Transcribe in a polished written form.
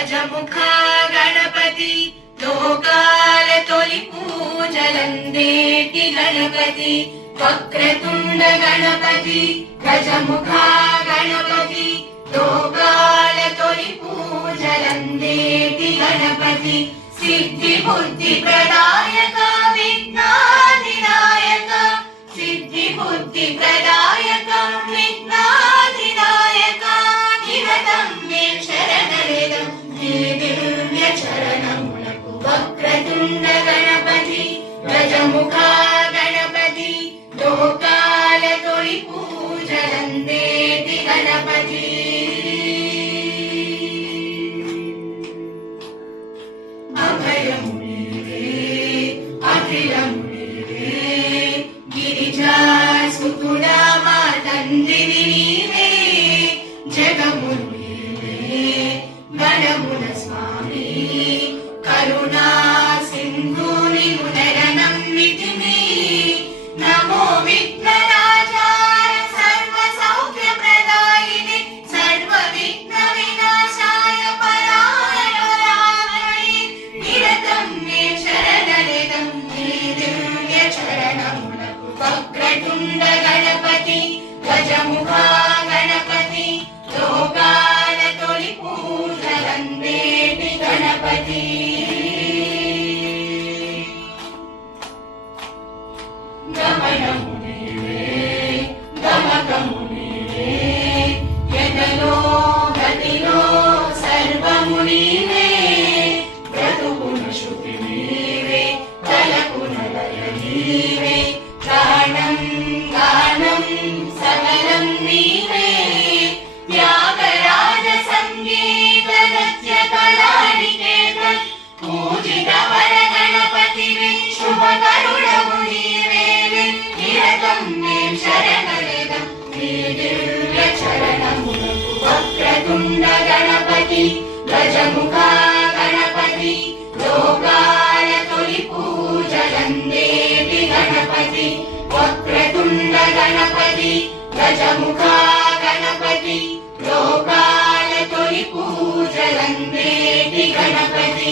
గజముఖ గణపతి లోకాల తొలి పూజలందేటి గణపతి వక్రతుండ గణపతి గజముఖ గణపతి లోకాల తొలి పూజలందేటి గణపతి సిద్ధి బుద్ధి ప్రదాయక విఘ్నాధినాయక సిద్ధి బుద్ధి ప్రదాయక విఘ్నాధినాయక నిరతం మే శరణలేదం నీ దివ్య చరణములకు వక్రతుండ గణపతి గజముఖ గణపతి లోకాల తొలి పూజలందేటి గణపతి అభయము నీవే అఖిలము నీవే గిరిజా సుతుడా మా తండ్రివి నీవే జగములు నీవే గణముల స్వామి కరుణా సింధు నిను నరనమ్మితిమి నమో విఘ్నరాజాయ సర్వ సౌఖ్య ప్రదాయిని సర్వ విఘ్న వినాశాయ పరాయణాయ నిరతం మే శరణలేదం నీ దివ్య చరణములకు వక్రతుండ గణపతి గజముఖ గణపతి లోకాల తొలి పూజలందేటి గణపతి గమనము నీవే గమకము నీవే ఎదలో గతిలో సర్వము నీవే బ్రతుకున శృతి నీవే తలకున లయ నీవే ప్రాణం గానం సకలం నీవే త్యాగరాజ సంగీత నృత్య కళానికేతన్ పూజిత వర గణపతివి శుభకరుణము నీవే నిరతం మే శరణలేదం నీ దివ్య చరణములకు వక్రతుండ గణపతి గజముఖ గణపతి లోకాల తొలి పూజలందేటి గణపతి వక్రతుండ గణపతి గజముఖ గణపతి లోకాల తొలి పూజలందేటి గణపతి